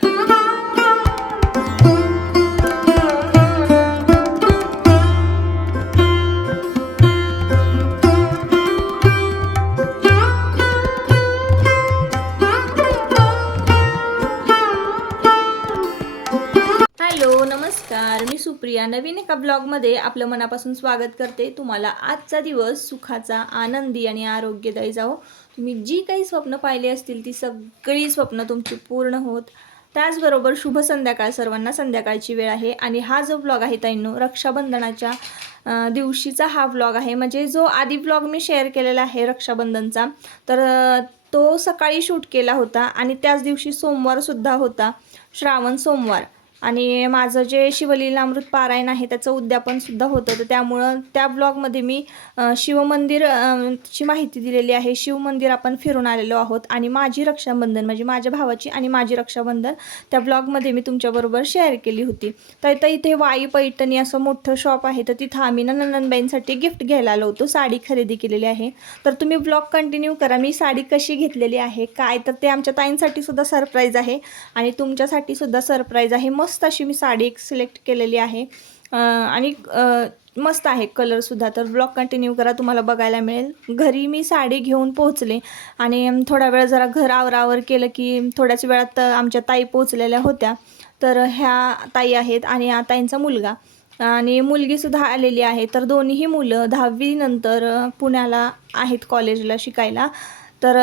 Thank you. Priya नवीन एका ब्लॉगमध्ये आपलं मनापासून स्वागत करते. तुम्हाला आजचा दिवस सुखाचा आनंदी आणि आरोग्यदायी जावो. तुम्ही जी काही स्वप्न पाहिली असतील ती सगळी स्वप्न तुमची पूर्ण होत. त्याचबरोबर शुभ संध्याकाळ सर्वांना संध्याकाळची वेळ आहे. आणि हा जो ब्लॉग आहे ताईंनो रक्षाबंधनाच्या दिवशीचा हा ब्लॉग आहे. म्हणजे जो आधी ब्लॉग मी शेअर केलेला आहे रक्षाबंधनचा तर तो सकाळी शूट केला होता आणि त्याच दिवशी सोमवारसुद्धा होता. श्रावण सोमवार. आणि माझं जे शिवलीलामृत पारायण आहे त्याचं उद्यापन सुद्धा होतं. तर त्यामुळं त्या ब्लॉगमध्ये मी शिवमंदिर ची माहिती दिलेली आहे. शिवमंदिर आपण फिरून आलेलो आहोत आणि माझी रक्षाबंधन म्हणजे माझ्या भावाची आणि माझी रक्षाबंधन त्या ब्लॉगमध्ये मी तुमच्याबरोबर शेअर केली होती. तर इथं इथे वाई पैठणी असं मोठं शॉप आहे तर तिथं आम्ही ना नंदनबाईंसाठी गिफ्ट घ्यायला आलो होतो साडी खरेदी केलेली आहे. तर तुम्ही ब्लॉग कंटिन्यू करा. मी साडी कशी घेतलेली आहे काय? तर ते आमच्या ताईंसाठी सुद्धा सरप्राईज आहे आणि तुमच्यासाठी सुद्धा सरप्राईज आहे. मग मस्त अशी मी साडी एक सिलेक्ट केलेली आहे. आणि मस्त आहे कलरसुद्धा तर ब्लॉग कंटिन्यू करा तुम्हाला बघायला मिळेल. घरी मी साडी घेऊन पोहोचले आणि थोडा वेळ जरा घर आवरावर केलं की थोड्याच वेळात आमच्या ताई पोहोचलेल्या होत्या. तर ह्या ताई आहेत आणि या ताईंचा मुलगा. आणि मुलगीसुद्धा आलेली आहे. तर दोन्हीही मुलं दहावीनंतर पुण्याला आहेत कॉलेजला शिकायला. तर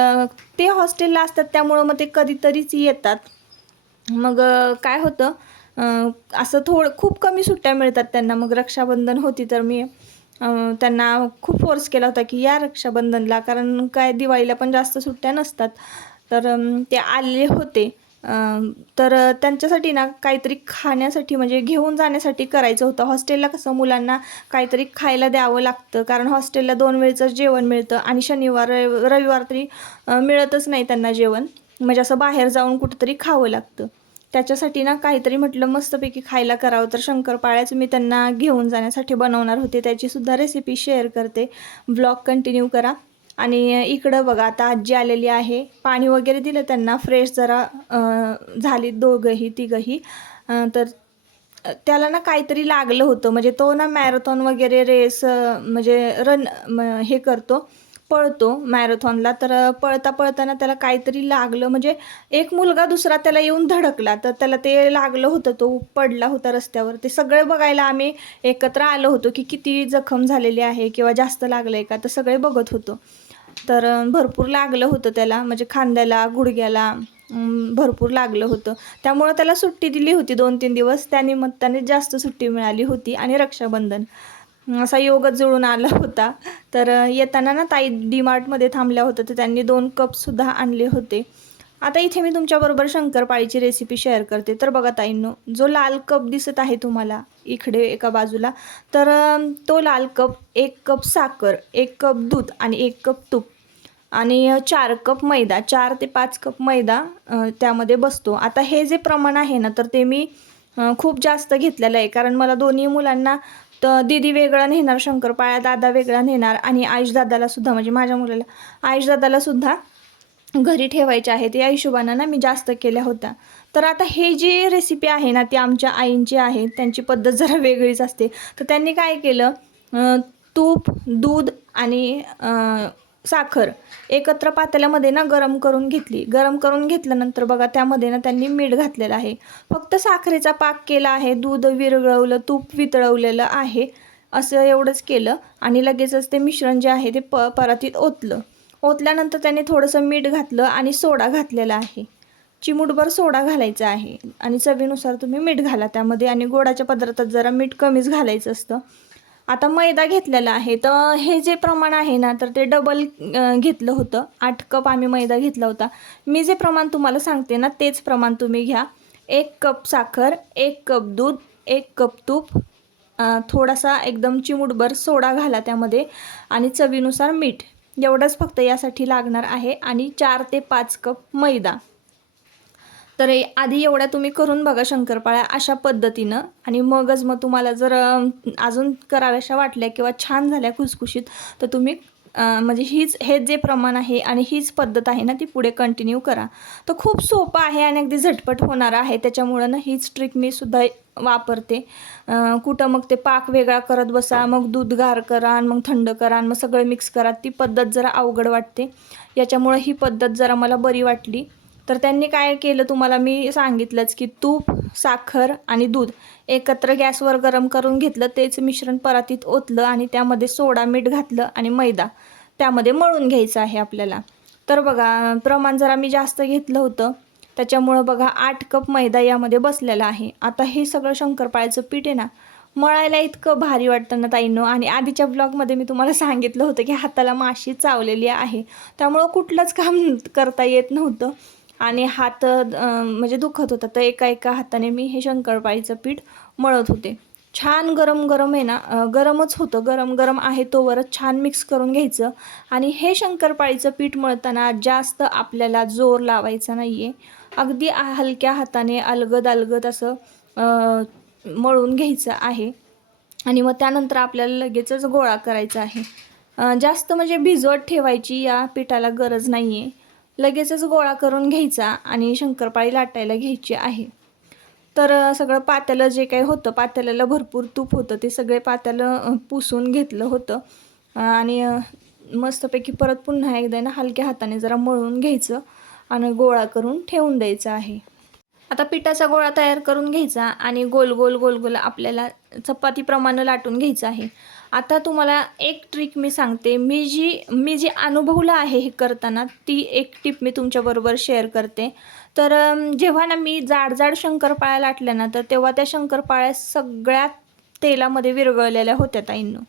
ते हॉस्टेलला असतात त्यामुळं मग ते कधीतरीच येतात. मग काय होतं असं थोडं खूप कमी सुट्ट्या मिळतात त्यांना. मग रक्षाबंधन होती तर मी त्यांना खूप फोर्स केला होता की या रक्षाबंधनला कारण काय दिवाळीला पण जास्त सुट्ट्या नसतात. तर ते आले होते. तर त्यांच्यासाठी ना काहीतरी खाण्यासाठी म्हणजे घेऊन जाण्यासाठी करायचं होतं. हॉस्टेलला कसं मुलांना काहीतरी खायला द्यावं लागतं कारण हॉस्टेलला दोन वेळचं जेवण मिळतं आणि शनिवार रवि- रविवार तरी मिळतच नाही त्यांना जेवण. म्हणजे असं बाहेर जाऊन कुठंतरी खावं लागतं. त्याच्यासाठी ना काहीतरी म्हटलं मस्तपैकी खायला करावं. तर शंकरपाळ्याच मी त्यांना घेऊन जाण्यासाठी बनवणार होते. त्याचीसुद्धा रेसिपी शेअर करते. ब्लॉग कंटिन्यू करा. आणि इकडं बघा आता आजी आलेली आहे. पाणी वगैरे दिलं त्यांना. फ्रेश जरा झाली दोघंही तिघंही. तर त्याला ना काहीतरी लागलं होतं. म्हणजे तो ना मॅरेथॉन वगैरे रेस म्हणजे रन म- हे करतो. पळतो मॅरेथॉनला तर पळता पळताना त्याला काहीतरी लागलं. म्हणजे एक मुलगा दुसरा त्याला येऊन धडकला तर त्याला ते लागलं होतं तो पडला होता रस्त्यावर. ते सगळे बघायला आम्ही एकत्र आलो होतो की किती जखम झालेली आहे किंवा जास्त लागलं आहे का तर सगळे बघत होतो. तर भरपूर लागलं होतं त्याला म्हणजे खांद्याला गुडघ्याला भरपूर लागलं होतं. त्यामुळं त्याला सुट्टी दिली होती दोन तीन दिवस. त्यानिमित्ताने जास्त सुट्टी मिळाली होती आणि रक्षाबंधन. असा योगच जुळून आला होता. तर येताना ना ताई डीमार्टमध्ये थांबल्या होत्या तर त्यांनी दोन कपसुद्धा आणले होते. आता इथे मी तुमच्याबरोबर शंकरपाळीची रेसिपी शेअर करते. तर बघा ताईंनो जो लाल कप दिसत आहे तुम्हाला इकडे एका बाजूला तर तो लाल कप एक कप साखर एक कप दूध आणि एक कप तूप आणि चार कप मैदा चार ते पाच कप मैदा त्यामध्ये बसतो. आता हे जे प्रमाण आहे ना तर ते मी खूप जास्त घेतलेलं आहे. कारण मला दोन्ही मुलांना तर दीदी वेगळा नेणार शंकरपाळ्या दादा वेगळा नेणार आणि आयुष दादाला सुद्धा म्हणजे माझ्या मुलाला आयुष दादाला सुद्धा घरी ठेवायच्या आहेत. या हिशोबानं ना मी जास्त केल्या होत्या. तर आता हे जी रेसिपी आहे ना ती आमच्या आईंची आहे. त्यांची पद्धत जरा वेगळीच असते. तर त्यांनी काय केलं तूप दूध आणि साखर एकत्र पातेल्यामध्ये ना गरम करून घेतली. गरम करून घेतल्यानंतर बघा त्यामध्ये ना त्यांनी मीठ घातलेलं आहे. फक्त साखरेचा पाक केला आहे. दूध विरगळवलं तूप वितळवलेलं आहे. असं एवढंच केलं आणि लगेचच ते मिश्रण जे आहे ते प परातीत ओतलं. ओतल्यानंतर त्यांनी थोडंसं मीठ घातलं आणि सोडा घातलेला आहे. चिमूटभर सोडा घालायचा आहे. आणि चवीनुसार तुम्ही मीठ घाला त्यामध्ये आणि गोडाच्या पदार्थात जरा मीठ कमीच घालायचं असतं. आता मैदा घेतलेला आहे. तर हे जे प्रमाण आहे ना तर ते डबल घेतलं होतं. आठ कप आम्ही मैदा घेतला होता. मी जे प्रमाण तुम्हाला सांगते ना तेच प्रमाण तुम्ही घ्या. एक कप साखर एक कप दूध एक कप तूप थोडासा एकदम चिमुटभर सोडा घाला त्यामध्ये आणि चवीनुसार मीठ. एवढंच फक्त यासाठी लागणार आहे आणि चार ते पाच कप मैदा. तर हे आधी एवढ्या तुम्ही करून बघा शंकरपाळ्या अशा पद्धतीनं. आणि मगच मग तुम्हाला जर अजून कराव्याशा वाटल्या किंवा छान झाल्या खुसखुशीत तर तुम्ही म्हणजे हीच हेच जे प्रमाण आहे आणि हीच पद्धत आहे ना ती पुढे कंटिन्यू करा. तर खूप सोपं आहे आणि अगदी झटपट होणार आहे. त्याच्यामुळं ना हीच ट्रिक मी सुद्धा वापरते. कुठं मग ते पाक वेगळा करत बसा मग दूध गार करा आणि मग थंड करा आणि मग सगळं मिक्स करा. ती पद्धत जरा अवघड वाटते. याच्यामुळं ही पद्धत जरा मला बरी वाटली. तर त्यांनी काय केलं तुम्हाला मी सांगितलंच की तूप साखर आणि दूध एकत्र गॅसवर गरम करून घेतलं. तेच मिश्रण परातीत ओतलं आणि त्यामध्ये सोडा मीठ घातलं आणि मैदा त्यामध्ये मळून घ्यायचं आहे आपल्याला. तर बघा प्रमाण जरा मी जास्त घेतलं होतं. त्याच्यामुळं बघा आठ कप मैदा यामध्ये बसलेला आहे. आता हे सगळं शंकरपाळ्याचं पीठ आहे ना मळायला इतकं भारी वाटतं ना ताईनो. आणि आधीच्या ब्लॉगमध्ये मी तुम्हाला सांगितलं होतं की हाताला माशी चावलेली आहे. त्यामुळं कुठलंच काम करता येत नव्हतं. आणि हात म्हणजे दुखत होता. तर एका एका हाताने मी हे शंकरपाळीचं पीठ मळत होते. छान गरम गरम आहे ना गरमच होतं. गरम गरम आहे तोवरच छान मिक्स करून घ्यायचं. आणि हे शंकरपाळीचं पीठ मळताना जास्त आपल्याला जोर लावायचा नाही आहे अगदी हलक्या हाताने अलगद अलगद असं मळून घ्यायचं आहे. आणि मग त्यानंतर आपल्याला लगेचच गोळा करायचा आहे. जास्त म्हणजे भिजवत ठेवायची या पिठाला गरज नाही आहे लगेचच गोळा करून घ्यायचा आणि शंकरपाळी लाटायला घ्यायची आहे. तर सगळं पात्याला जे काही होतं पात्याला भरपूर तूप होतं ते सगळे पात्याला पुसून घेतलं होतं. आणि मस्तपैकी परत पुन्हा एकदा ना हलक्या हाताने जरा मळून घ्यायचं आणि गोळा करून ठेवून द्यायचं आहे. आता पिठाचा गोळा तयार करून घ्यायचा आणि गोल गोल गोल गोल आपल्याला चपातीप्रमाणे लाटून घ्यायचं आहे. आता तुम्हाला एक ट्रिक मी सांगते. मी जी मी जी अनुभवलं आहे हे करताना ती एक टिप मी तुमच्याबरोबर शेअर करते. तर जेव्हा ना मी जाड जाड शंकरपाळ्या लाटल्या ना तर तेव्हा त्या शंकरपाळ्या सगळ्या तेलामध्ये विरघळलेल्या होत्या ताईंनो.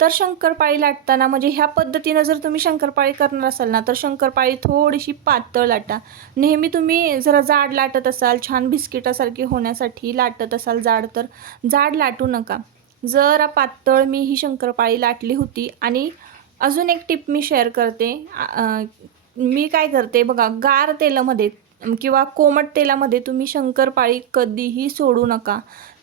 तर शंकरपाळी लाटताना म्हणजे ह्या पद्धतीनं जर तुम्ही शंकरपाळी करणार असाल ना तर शंकरपाळी थोडीशी पातळ लाटा. नेहमी तुम्ही जरा जाड लाटत असाल छान बिस्किटासारखी होण्यासाठी लाटत असाल जाड तर जाड लाटू नका. जरा पातळ मी ही शंकरपाळी लाटली होती आणि अजून एक टिप मी शेअर करते. मी काय करते बघा गार तेलामध्ये किंवा कोमट तेलामध्ये तुम्ही शंकरपाळी कधीही सोडू नका.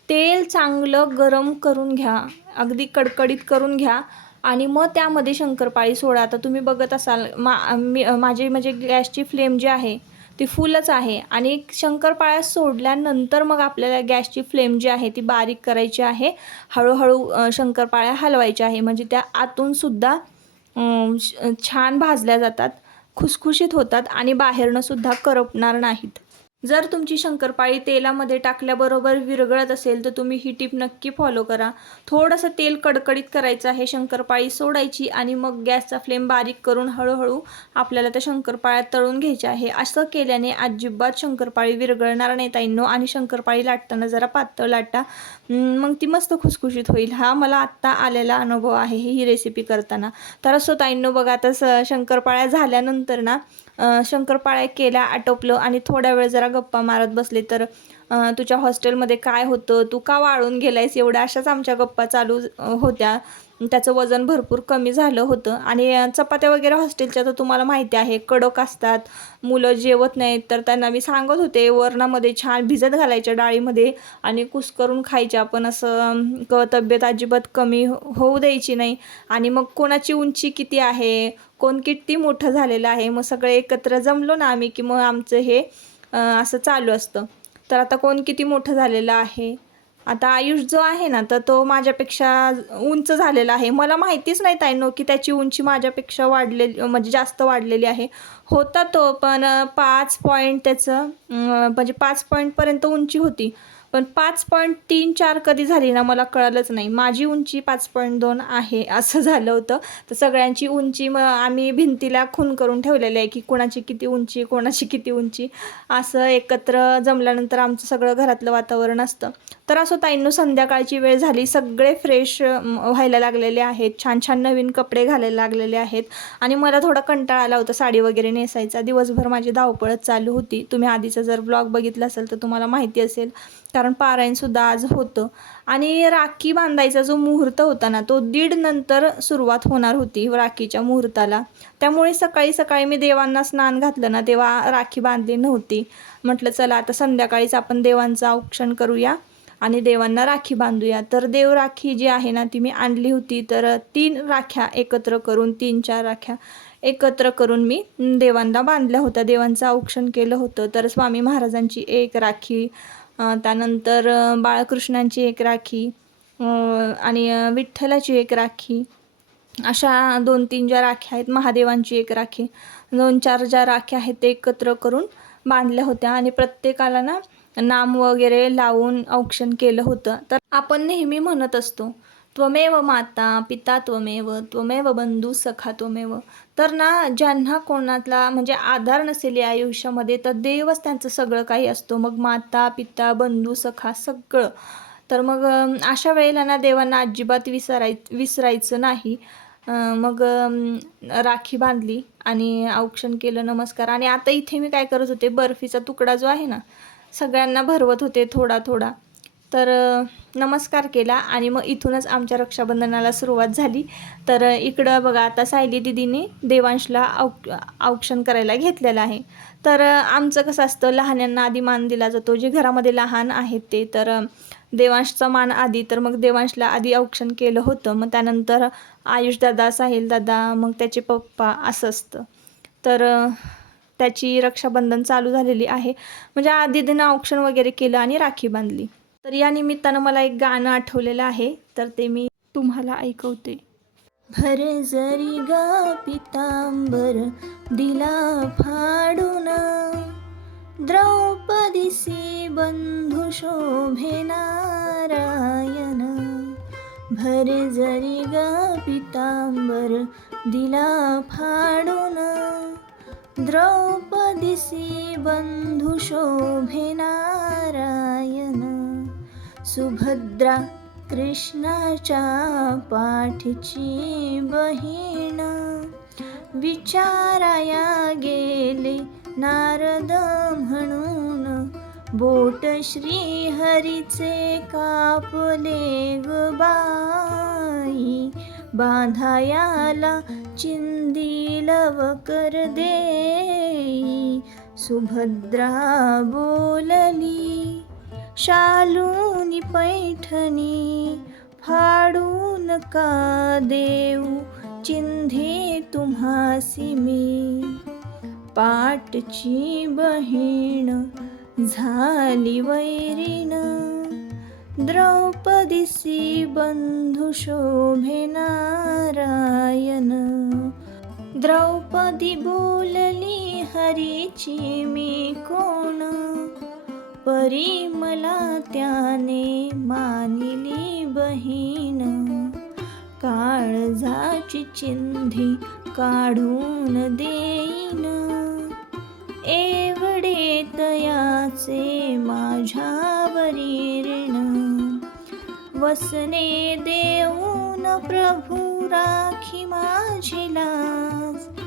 तेल चांगलं गरम करून घ्या अगदी कडकडीत करून घ्या आणि मग त्यामध्ये शंकरपाळी सोडा. आता तुम्ही बघत असाल मा मी माझी म्हणजे गॅसची फ्लेम जी आहे ती फुलच आहे. आणि शंकरपाळ्या सोडल्यानंतर मग आपल्याला गॅसची फ्लेम जी आहे ती बारीक करायची आहे. हळूहळू शंकरपाळ्या हलवायच्या आहे. म्हणजे त्या आतूनसुद्धा श- छान भाजल्या जातात खुसखुशीत होतात आणि बाहेरनंसुद्धा करपणार नाहीत. जर तुमची शंकरपाळी तेलामध्ये टाकल्याबरोबर विरघळत असेल तर तुम्ही ही टीप नक्की फॉलो करा. थोडंसं तेल कडकडीत करायचं आहे शंकरपाळी सोडायची आणि मग गॅसचा फ्लेम बारीक करून हळूहळू आपल्याला त्या शंकरपाळ्या तळून घ्यायच्या आहे. असं केल्याने अजिबात शंकरपाळी विरघळणार नाही ताईंनो आणि शंकरपाळी लाटताना जरा पातळ लाटा मग ती मस्त खुसखुशीत होईल. हा मला आत्ता आलेला अनुभव आहे ही रेसिपी करताना. तर असो ताईंनो बघा आता स शंकरपाळ्या झाल्यानंतर ना शंकरपाळ्या केल्या आटोपलं आणि थोड्या वेळ जरा गप्पा मारत बसले तर तुझ्या हॉस्टेलमध्ये काय होतं? तू का वाळून गेलायस? एवढ्या अशाच आमच्या गप्पा चालू होत्या. त्याचं वजन भरपूर कमी झालं होतं. आणि चपात्या वगैरे हॉस्टेलच्या तर तुम्हाला माहिती आहे कडक असतात. मुलं जेवत नाहीत. तर त्यांना मी सांगत होते वरणामध्ये छान भिजत घालायच्या डाळीमध्ये आणि कुस्करून खायच्या. पण असं क तब्येत अजिबात कमी हो, होऊ द्यायची नाही. आणि मग कोणाची उंची किती आहे? कोण किती मोठं झालेलं आहे मग सगळे एकत्र जमलो ना आम्ही की मग आमचं हे असं चालू असतं. तर आता कोण किती मोठं झालेलं आहे? आता आयुष जो आहे ना तर तो माझ्यापेक्षा उंच झालेला आहे. मला माहितीच नाही ताईनो की त्याची उंची माझ्यापेक्षा वाढलेली म्हणजे जास्त वाढलेली आहे. होता तो पण पाच पॉईंट त्याचं म्हणजे पाच पॉईंटपर्यंत उंची होती. पण पाच पॉईंट तीन चार कधी झाली ना मला कळलंच नाही. माझी उंची पाच पॉईंट दोन आहे असं झालं होतं. तर सगळ्यांची उंची मग आम्ही भिंतीला खून करून ठेवलेली आहे की कोणाची किती उंची कोणाची किती उंची असं एकत्र जमल्यानंतर आमचं सगळं घरातलं वातावरण असतं. तर असं ताईंनो संध्याकाळची वेळ झाली. सगळे फ्रेश व्हायला लागलेले आहेत. छान छान नवीन कपडे घालायला लागलेले आहेत. आणि मला थोडा कंटाळा आला होता साडी वगैरे नेसायचा. दिवसभर माझी धावपळच चालू होती. तुम्ही आधीचा जर ब्लॉग बघितला असेल तर तुम्हाला माहिती असेल. कारण पारायणसुद्धा आज होतं. आणि राखी बांधायचा जो मुहूर्त होता ना तो दीड नंतर सुरुवात होणार होती राखीच्या मुहूर्ताला. त्यामुळे सकाळी सकाळी मी देवांना स्नान घातलं ना तेव्हा राखी बांधली नव्हती. म्हटलं चला आता संध्याकाळीच आपण देवांचं औक्षण करूया आणि देवांना राखी बांधूया. तर देव राखी जी आहे ना ती मी आणली होती. तर तीन राख्या एकत्र करून तीन चार राख्या एकत्र करून मी देवांना बांधल्या होत्या. देवांचं औक्षण केलं होतं. तर स्वामी महाराजांची एक राखी त्यानंतर बाळकृष्णांची एक राखी आणि विठ्ठलाची एक राखी अशा दोन तीन ज्या राख्या आहेत महादेवांची एक राखी दोन चार ज्या राख्या आहेत ते एकत्र करून बांधल्या होत्या आणि प्रत्येकाला ना नाम वगैरे लावून औक्षण केलं होतं. तर आपण नेहमी म्हणत असतो त्वमेव माता पिता त्वमेव त्वमेव बंधू सखा त्वमेव. तर ना ज्यांना कोणातला म्हणजे आधार नसेल या आयुष्यामध्ये तर देवच त्यांचं सगळं काही असतो. मग माता पिता बंधू सखा सगळं. तर मग अशा वेळेला ना देवांना अजिबात विसराय विसरायचं नाही. मग राखी बांधली आणि औक्षण केलं नमस्कार. आणि आता इथे मी काय करत होते बर्फीचा तुकडा जो आहे ना सगळ्यांना भरवत होते थोडा थोडा. तर नमस्कार केला आणि मग इथूनच आमच्या रक्षाबंधनाला सुरुवात झाली. तर इकडं बघा आता सायली दिदीने देवांशला औ औक्षण करायला घेतलेलं आहे. तर आमचं कसं असतं लहान्यांना आधी मान दिला जातो. जे घरामध्ये लहान आहेत ते तर देवांशचा मान आधी तर मग देवांशला आधी औक्षण केलं होतं. मग त्यानंतर आयुषदादा साहिलदादा मग त्याचे पप्पा असं असतं. तर त्याची रक्षाबंधन चालू झालेली आहे. म्हणजे आधी दिनं औक्षण वगैरे केलं आणि राखी बांधली. तर या निमित्तानं मला एक गाणं आठवलेलं आहे तर ते मी तुम्हाला ऐकवते. भर जरी गा पितांबर दिला फाडून द्रौपदीसी बंधू शोभे नारायण. भर जरी गा पितांबर दिला फाडून द्रौपदीसी बंधू शोभे नारायण. सुभद्रा कृष्णाच्या पाठीची बहीण. विचाराया गेले नारद म्हणून. बोट श्रीहरीचे कापले बाई. बांधायाला चिंदी लवकर देई. सुभद्रा बोलली शालूनी पैठणी फाडू नका देऊ चिंधे तुम्हासी मी? पाटची बहीण झाली वैरीण द्रौपदीसी बंधू शोभे नारायण. द्रौपदी बोलली हरीची मी कोण? परी मला त्याने मानिली बहीण. काळजाची चिंधी काढून देईन. एवढे तयाचे माझ्यावरी ऋण. वसने देऊन प्रभू राखी माझी लाज.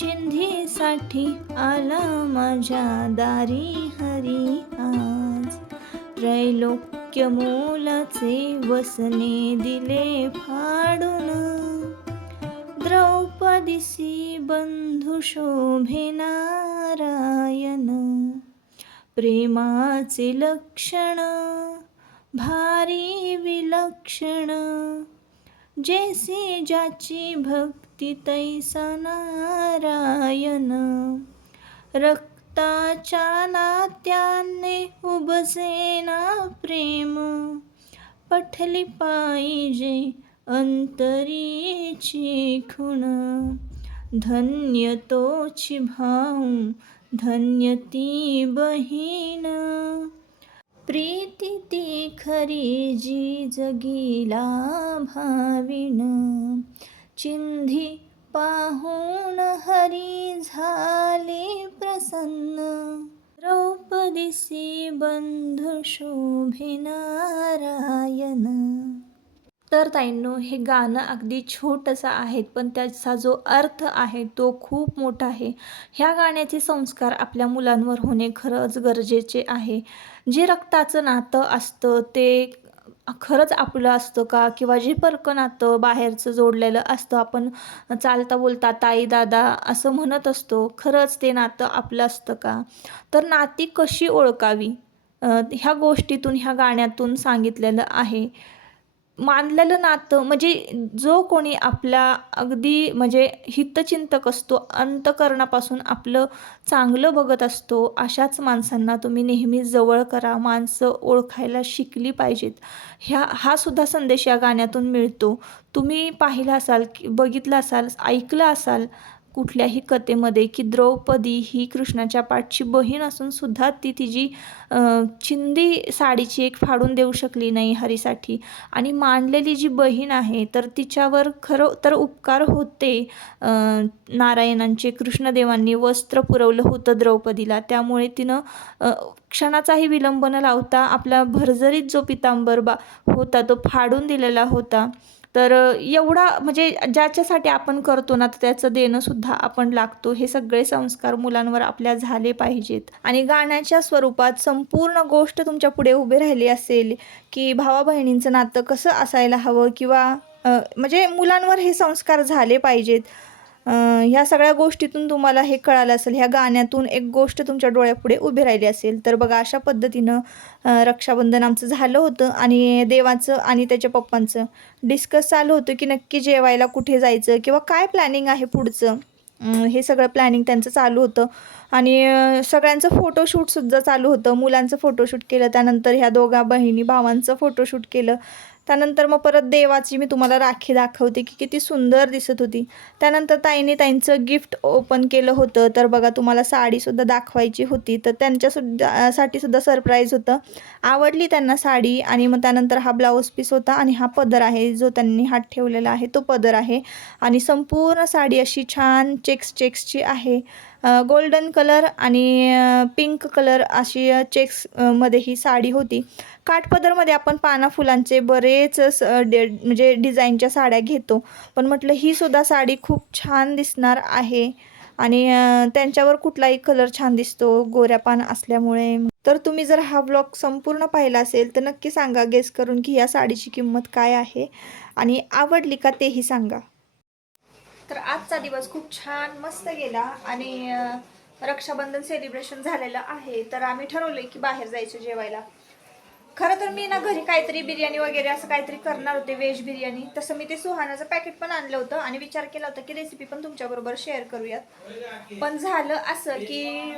चिंधीसाठी आला माझ्या दारी हरी आज. त्रैलोक्य मोलाचे वसने दिले फाडून. द्रौपदीसी बंधू शोभे नारायण. प्रेमाचे लक्षण भारी विलक्षण. जैसे ज्याची भक्ती तैसा नारायण। रक्ताच्या नात्याने उबसे ना प्रेम। पठली पाहिजे अंतरीची खुण। धन्य तोची भाऊ धन्य ती बहीण। प्रीती ती खरी जी जगीला भाविण चिंधी पाहून हरी झाले प्रसन्न. द्रौपदीसी बंधू शोभे तर ताईंनो हे गाणं अगदी छोटंसं आहे पण त्याचा जो अर्थ आहे तो खूप मोठा आहे. ह्या गाण्याचे संस्कार आपल्या मुलांवर होणे खरंच गरजेचे आहे. जे रक्ताचं नातं असतं ते खरंच आपलं असतं का? किंवा जे परकं नातं बाहेरचं जोडलेलं असतं आपण चालता बोलता ताई दादा असं म्हणत असतो खरंच ते नातं आपलं असतं का? तर नाती कशी ओळखावी? ह्या गोष्टीतून ह्या गाण्यातून सांगितलेलं आहे. मानलेलं नातं म्हणजे जो कोणी आपला अगदी म्हणजे हितचिंतक असतो अंतकरणापासून आपलं चांगलं बघत असतो अशाच माणसांना तुम्ही नेहमी जवळ करा माणसं ओळखायला शिकली पाहिजेत. ह्या हा सुद्धा संदेश या गाण्यातून मिळतो. तुम्ही पाहिला असाल की बघितलं असाल ऐकलं असाल कुठल्याही कथेमध्ये की द्रौपदी ही कृष्णाच्या पाठची बहीण असून सुद्धा ती तिची चिंदी साडीची एक फाडून देऊ शकली नाही हरीसाठी. आणि मांडलेली जी बहीण आहे तर तिच्यावर खरं तर उपकार होते नारायणांचे. कृष्णदेवांनी वस्त्र पुरवलं होतं द्रौपदीला. त्यामुळे तिनं क्षणाचाही विलंब न लावता आपला भरजरीत जो पितांबर बा होता तो फाडून दिलेला होता. तर एवढा म्हणजे ज्याच्यासाठी आपण करतो ना तर त्याचं देणं सुद्धा आपण लागतो. हे सगळे संस्कार मुलांवर आपल्या झाले पाहिजेत. आणि गाण्याच्या स्वरूपात संपूर्ण गोष्ट तुमच्यापुढे उभी राहिली असेल की भावा बहिणींचं नातं कसं असायला हवं किंवा म्हणजे मुलांवर हे संस्कार झाले पाहिजेत. ह्या सगळ्या गोष्टीतून तुम्हाला हे कळालं असेल ह्या गाण्यातून एक गोष्ट तुमच्या डोळ्यापुढे उभी राहिली असेल. तर बघा अशा पद्धतीनं रक्षाबंधन आमचं झालं होतं आणि देवाचं आणि त्याच्या पप्पांचं डिस्कस चालू होतं की नक्की जेवायला कुठे जायचं किंवा काय प्लॅनिंग आहे पुढचं. हे सगळं प्लॅनिंग त्यांचं चालू होतं. आणि सगळ्यांचं फोटोशूटसुद्धा चालू होतं. मुलांचं फोटोशूट केलं त्यानंतर ह्या दोघा बहिणी भावांचं फोटोशूट केलं. त्यानंतर मग परत देवाची मी तुम्हाला राखी दाखवते की किती सुंदर दिसत होती. त्यानंतर ताईने त्यांचं गिफ्ट ओपन केलं होतं. तर बघा तुम्हाला साडीसुद्धा दाखवायची होती. तर त्यांच्यासुद्धा साठी सुद्धा सरप्राईज होतं. आवडली त्यांना साडी आणि मग त्यानंतर हा ब्लाऊज पीस होता आणि हा पदर आहे. जो त्यांनी हात ठेवलेला आहे तो पदर आहे. आणि संपूर्ण साडी अशी छान चेक्स चेक्सची आहे. गोल्डन कलर आणि पिंक कलर अशी चेक्समध्ये ही साडी होती. काठपदरमध्ये आपण पाना फुलांचे बरेच डे म्हणजे डिझाईनच्या साड्या घेतो. पण म्हटलं ही सुद्धा साडी खूप छान दिसणार आहे. आणि त्यांच्यावर कुठलाही कलर छान दिसतो गोऱ्या पान असल्यामुळे. तर तुम्ही जर हा ब्लॉग संपूर्ण पाहिला असेल तर नक्की सांगा गेस करून की या साडीची किंमत काय आहे. आणि आवडली का तेही सांगा. तर आजचा दिवस खूप छान मस्त गेला. आणि रक्षाबंधन सेलिब्रेशन झालेलं आहे. तर आम्ही ठरवलंय की बाहेर जायचं जेवायला. खरं तर मी ना घरी काहीतरी बिर्याणी वगैरे असं काहीतरी करणार होते व्हेज बिर्याणी. तसं मी ते सुहानाचं पॅकेट पण आणलं होतं आणि विचार केला होता की रेसिपी पण तुमच्याबरोबर शेअर करूयात. पण झालं असं की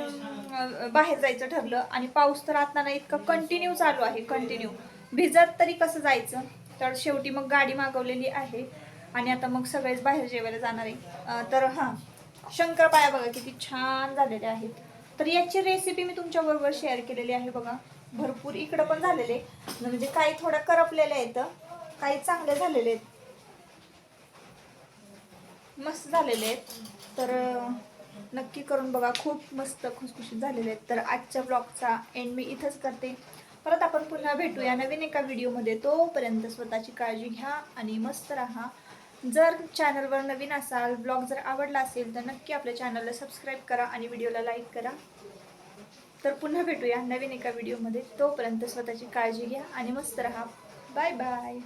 बाहेर जायचं ठरलं आणि पाऊस तर आता ना इतका कंटिन्यू चालू आहे कंटिन्यू भिजत तरी कसं जायचं? तर शेवटी मग गाडी मागवलेली आहे आणि आता मग सगळेच बाहेर जेवायला जाणार आहे. तर हां शंकरपाया बघा किती छान झालेले आहेत. तर याची रेसिपी मी तुमच्याबरोबर शेअर केलेली आहे बघा. भरपूर इकडं पण झालेले म्हणजे काही थोडं करपलेले आहेत काही चांगले झालेले आहेत. मस्त झालेले आहेत. तर नक्की करून बघा खूप मस्त खुसखुशीत झालेले आहेत. तर आजच्या ब्लॉगचा एंड मी इथंच करते. परत आपण पुन्हा भेटूया नवीन एका व्हिडिओमध्ये तोपर्यंत स्वतःची काळजी घ्या आणि मस्त राहा. जर चॅनलवर नवीन असाल ब्लॉग जर आवडला असेल तर नक्की आपल्या चॅनलला सबस्क्राईब करा आणि व्हिडिओला लाईक करा. तर पुन्हा भेटूया नवीन एका व्हिडिओमध्ये. तोपर्यंत स्वतःची काळजी घ्या आणि मस्त राहा. Bye bye.